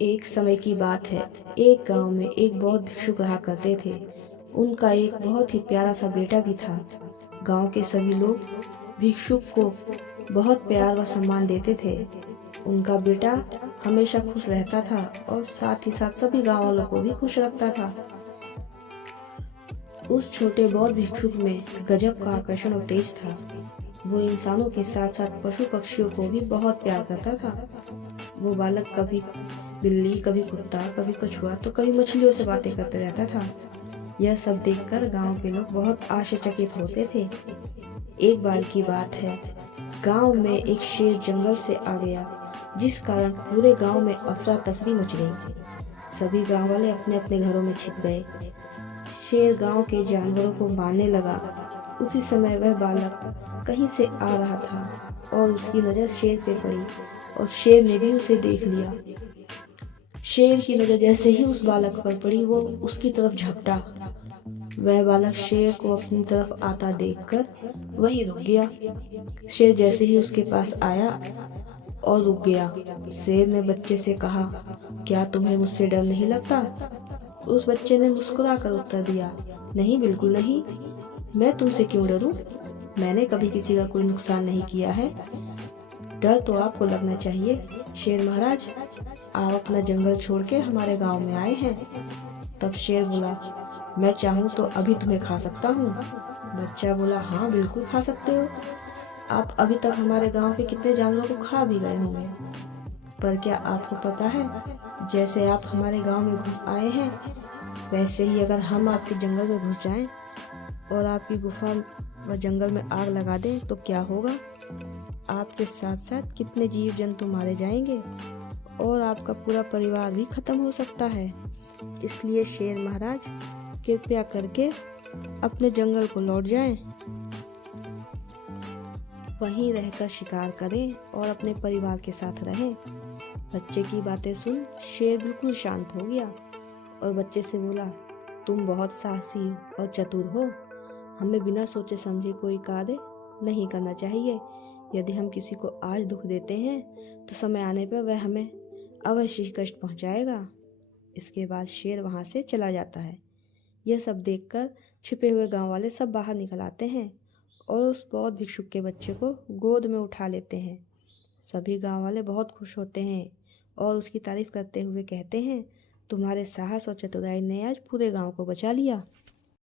एक समय की बात है। एक गांव में एक बहुत भिक्षुक रहा करते थे। उनका एक बहुत ही प्यारा सा बेटा भी था। गांव के सभी लोग भिक्षुक को बहुत प्यार व सम्मान देते थे। उनका बेटा हमेशा खुश रहता था और साथ ही साथ सभी गांव वालों को भी खुश रखता था। उस छोटे बौद्ध भिक्षुक में गजब का आकर्षण और तेज था। वो इंसानों के साथ साथ पशु पक्षियों को भी बहुत प्यार करता था। वो बालक कभी बिल्ली, कभी कुत्ता, कभी कछुआ तो कभी मछलियों से बातें करते रहता था। यह सब देखकर गांव के लोग बहुत आश्चर्यचकित होते थे। एक बार की बात है, गांव में एक शेर जंगल से आ गया, जिस कारण पूरे गांव में अफरा तफरी मच गई। सभी गांव वाले अपने अपने घरों में छिप गए। शेर गांव के जानवरों को मारने लगा। उसी समय वह बालक कहीं से आ रहा था और उसकी नज़र शेर पे पड़ी और शेर ने भी उसे देख लिया। शेर की नज़र जैसे ही उस बालक पर पड़ी, वो उसकी तरफ झपटा। वह बालक शेर को अपनी तरफ आता देखकर वहीं रुक गया। शेर जैसे ही उसके पास आया और रुक गया। शेर ने बच्चे से कहा, क्या तुम्हें मुझसे डर नहीं लगता? उस बच्चे ने मुस्कुराकर उत्तर दिया, नहीं, बिल्कुल नहीं। मैं तुमसे क्यों डरूं? मैंने कभी किसी का कोई नुकसान नहीं किया है। डर तो आपको लगना चाहिए। शेर महाराज, आप अपना जंगल छोड़ के हमारे गांव में आए हैं। तब शेर बोला, मैं चाहूँ तो अभी तुम्हें खा सकता हूँ। बच्चा बोला, हाँ बिल्कुल खा सकते हो। आप अभी तक हमारे गांव के कितने जानवरों को खा भी गए होंगे। पर क्या आपको पता है, जैसे आप हमारे गांव में घुस आए हैं, वैसे ही अगर हम आपके जंगल में घुस जाएं और आपकी गुफा व जंगल में आग लगा दें तो क्या होगा? आपके साथ साथ कितने जीव जंतु मारे जाएंगे और आपका पूरा परिवार भी खत्म हो सकता है। इसलिए शेर महाराज, कृपया करके अपने जंगल को लौट जाएं। वहीं रहकर शिकार करें और अपने परिवार के साथ रहें। बच्चे की बातें सुन शेर बिल्कुल शांत हो गया और बच्चे से बोला, तुम बहुत साहसी और चतुर हो। हमें बिना सोचे समझे कोई कार्य नहीं करना चाहिए। यदि हम किसी को आज दुख देते हैं तो समय आने पर वह हमें अवश्य ही कष्ट पहुंचाएगा। इसके बाद शेर वहां से चला जाता है। यह सब देखकर छिपे हुए गांव वाले सब बाहर निकल आते हैं और उस बौद्ध भिक्षुक के बच्चे को गोद में उठा लेते हैं। सभी गांव वाले बहुत खुश होते हैं और उसकी तारीफ करते हुए कहते हैं, तुम्हारे साहस और चतुराई ने आज पूरे गांव को बचा लिया।